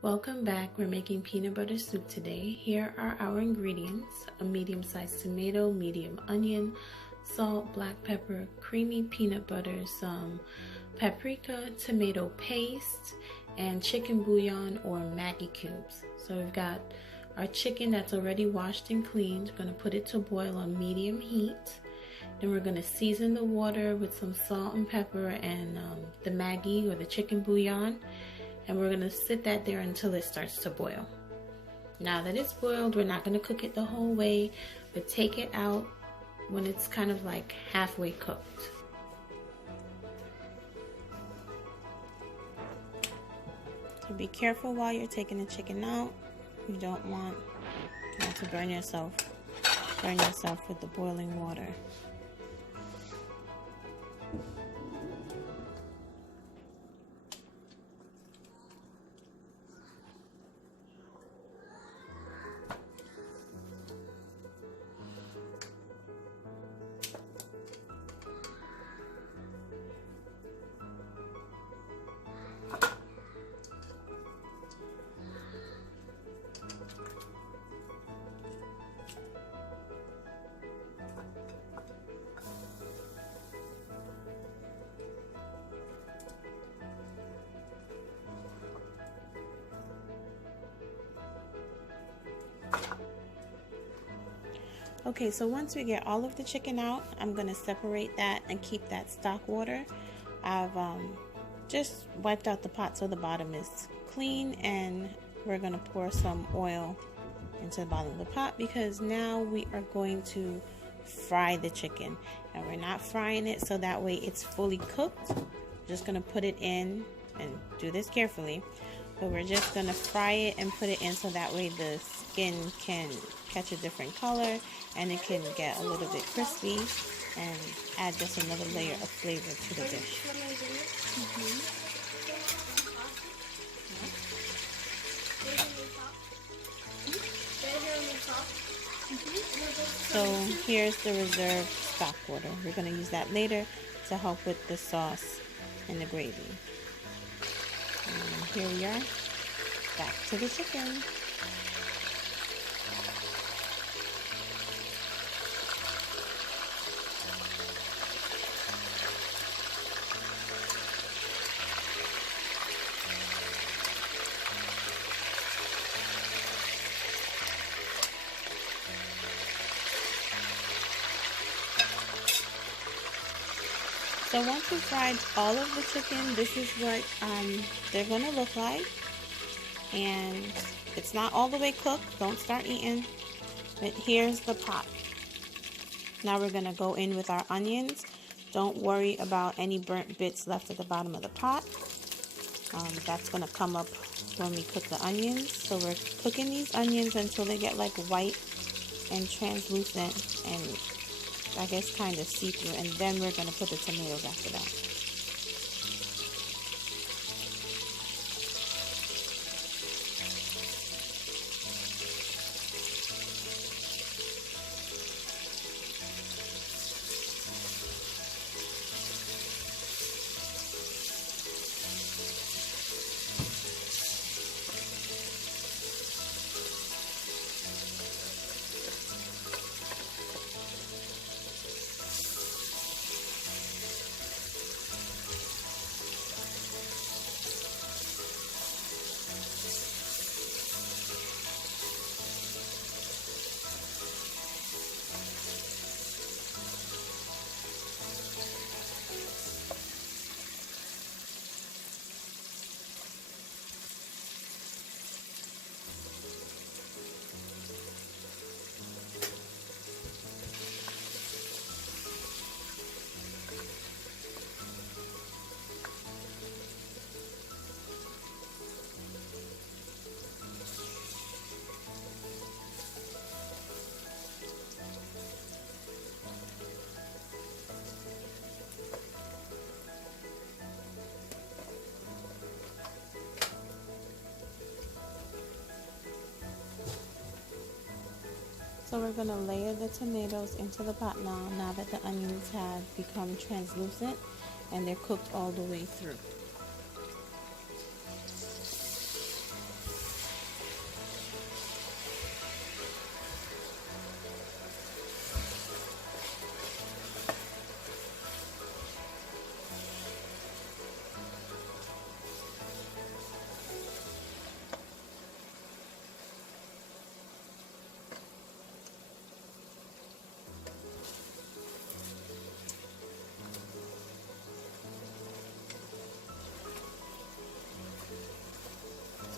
Welcome back. We're making peanut butter soup today. Here are our ingredients: a medium-sized tomato, medium onion, salt, black pepper, creamy peanut butter, some paprika, tomato paste, and chicken bouillon or Maggi cubes. So we've got our chicken that's already washed and cleaned. We're going to put it to boil on medium heat. Then we're going to season the water with some salt and pepper and the Maggi or the chicken bouillon. And we're going to sit that there until it starts to boil. Now that it's boiled, we're not going to cook it the whole way, but take it out when it's kind of like halfway cooked. So be careful while you're taking the chicken out. You don't want to burn yourself with the boiling water. Okay, so once we get all of the chicken out, I'm going to separate that and keep that stock water. I've just wiped out the pot so the bottom is clean, and we're going to pour some oil into the bottom of the pot because now we are going to fry the chicken. And we're not frying it so that way it's fully cooked. We're just going to put it in, and do this carefully, but we're just going to fry it and put it in so that way the skin can catch a different color and it can get a little bit crispy and add just another layer of flavor to the dish. So here's the reserved stock water. We're going to use that later to help with the sauce and the gravy. And here we are, back to the chicken. So once we've fried all of the chicken, this is what they're going to look like. And it's not all the way cooked. Don't start eating. But here's the pot. Now we're going to go in with our onions. Don't worry about any burnt bits left at the bottom of the pot. That's going to come up when we cook the onions. So we're cooking these onions until they get like white and translucent and I guess kind of see-through, and then we're going to put the tomatoes after that. So we're going to layer the tomatoes into the pot now that the onions have become translucent and they're cooked all the way through.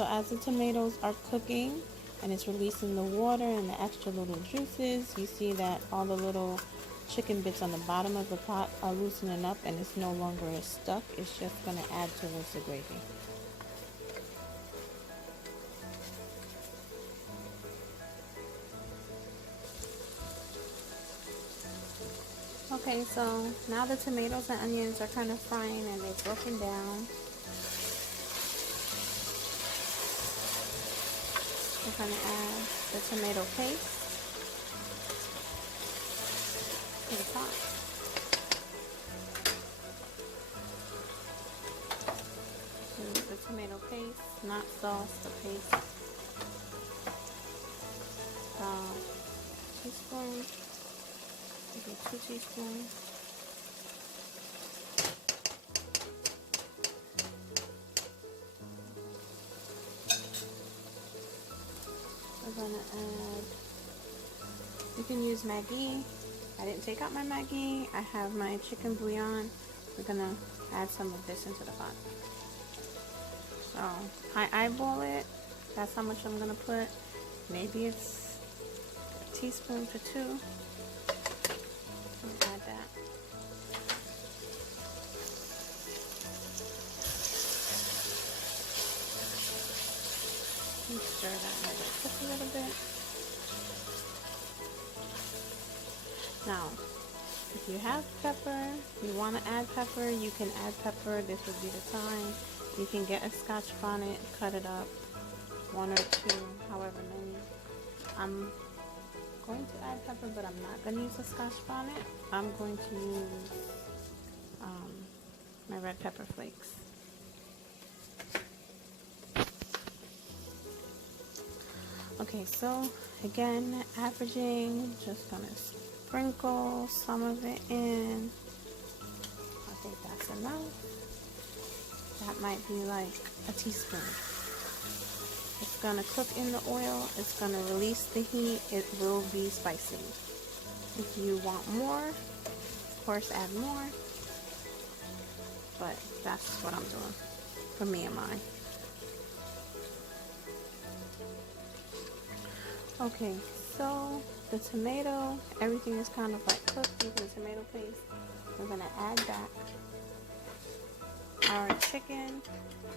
So as the tomatoes are cooking and it's releasing the water and the extra little juices, you see that all the little chicken bits on the bottom of the pot are loosening up and it's no longer stuck. It's just going to add towards the gravy. Okay, so now the tomatoes and onions are kind of frying and they've broken down. We're going to add the tomato paste to the pot. Use the tomato paste, not sauce, the paste. About a teaspoon, maybe 2 teaspoons. We're gonna add, you can use Maggi. I didn't take out my Maggi. I have my chicken bouillon. We're gonna add some of this into the pot. So I eyeball it. That's how much I'm gonna put. Maybe it's a teaspoon to 2. Add that. Stir that and let it cook a little bit. Now, if you have pepper, you want to add pepper, you can add pepper. This would be the time. You can get a Scotch bonnet, cut it up, 1 or 2, however many. I'm going to add pepper, but I'm not going to use a Scotch bonnet. I'm going to use my red pepper flakes. Okay, so again, averaging, just gonna sprinkle some of it in. I think that's enough. That might be like a teaspoon. It's gonna cook in the oil. It's gonna release the heat. It will be spicy. If you want more, of course, add more. But that's what I'm doing for me and mine. Okay, so the tomato, everything is kind of like cooked with the tomato paste. We're gonna add back our chicken.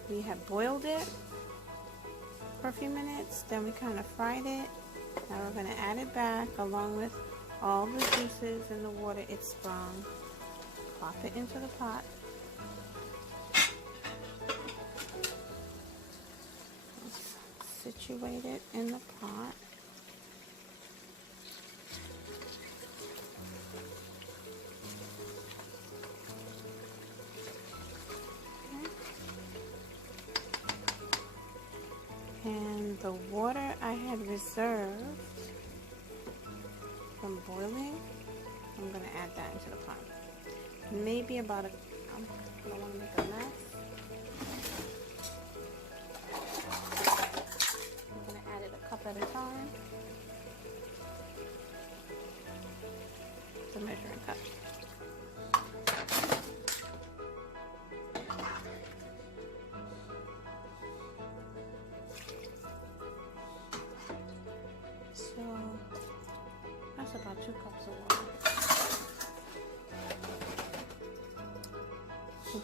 We have boiled it for a few minutes, then we kind of fried it. Now we're gonna add it back along with all the juices and the water it sprung. Pop it into the pot. Let's situate it in the pot. And the water I had reserved from boiling, I'm going to add that into the pot. Maybe about I don't want to make a mess. I'm going to add it a cup at a time. It's a measuring cup. That's about 2 cups of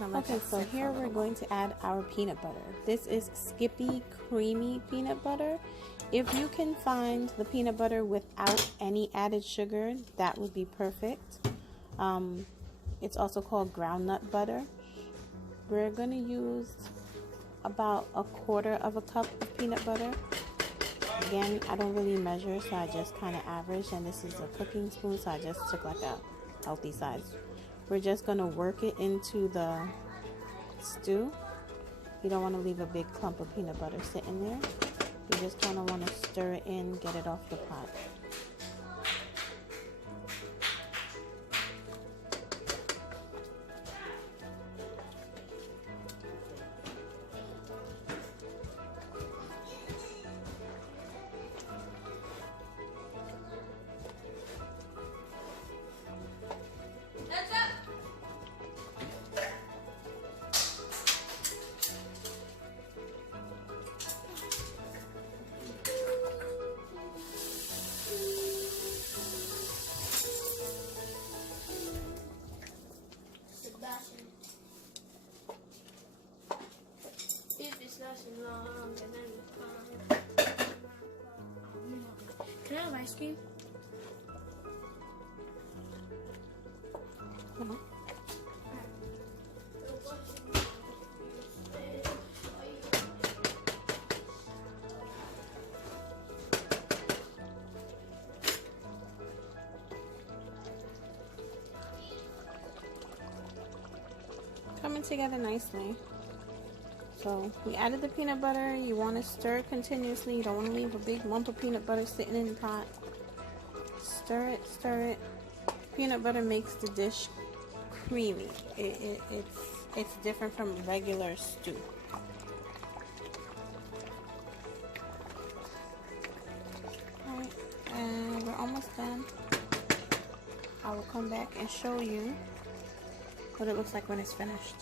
water. Okay, so here we're going to add our peanut butter. This is Skippy Creamy Peanut Butter. If you can find the peanut butter without any added sugar, that would be perfect. It's also called groundnut butter. We're going to use about 1/4 cup of peanut butter. Again, I don't really measure, so I just kind of average, and this is a cooking spoon, so I just took like a healthy size. We're just going to work it into the stew. You don't want to leave a big clump of peanut butter sitting there. You just kind of want to stir it in, get it off the pot. Can I have ice cream? Uh-huh. Coming together nicely. So we added the peanut butter. You want to stir continuously. You don't want to leave a big lump of peanut butter sitting in the pot. Stir it, stir it. Peanut butter makes the dish creamy. It's different from regular stew. Alright, and we're almost done. I will come back and show you what it looks like when it's finished.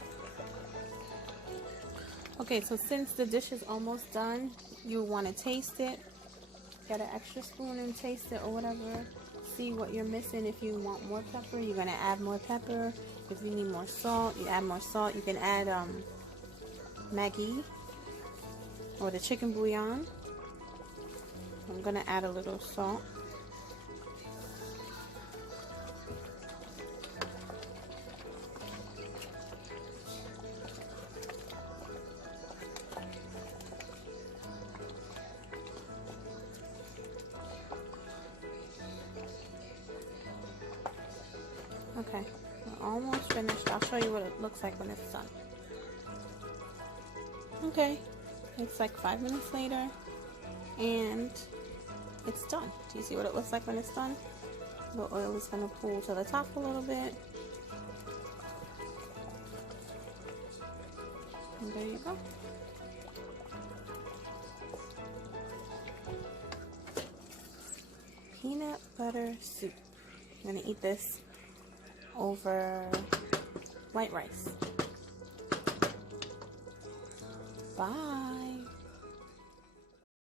Okay, so since the dish is almost done, you want to taste it. Get an extra spoon and taste it or whatever. See what you're missing. If you want more pepper, you're going to add more pepper. If you need more salt, you add more salt. You can add Maggi or the chicken bouillon. I'm going to add a little salt. Okay, we're almost finished. I'll show you what it looks like when it's done. Okay, it's like 5 minutes later and it's done. Do you see what it looks like when it's done? The oil is going to pool to the top a little bit. And there you go. Peanut butter soup. I'm going to eat this over white rice. Bye.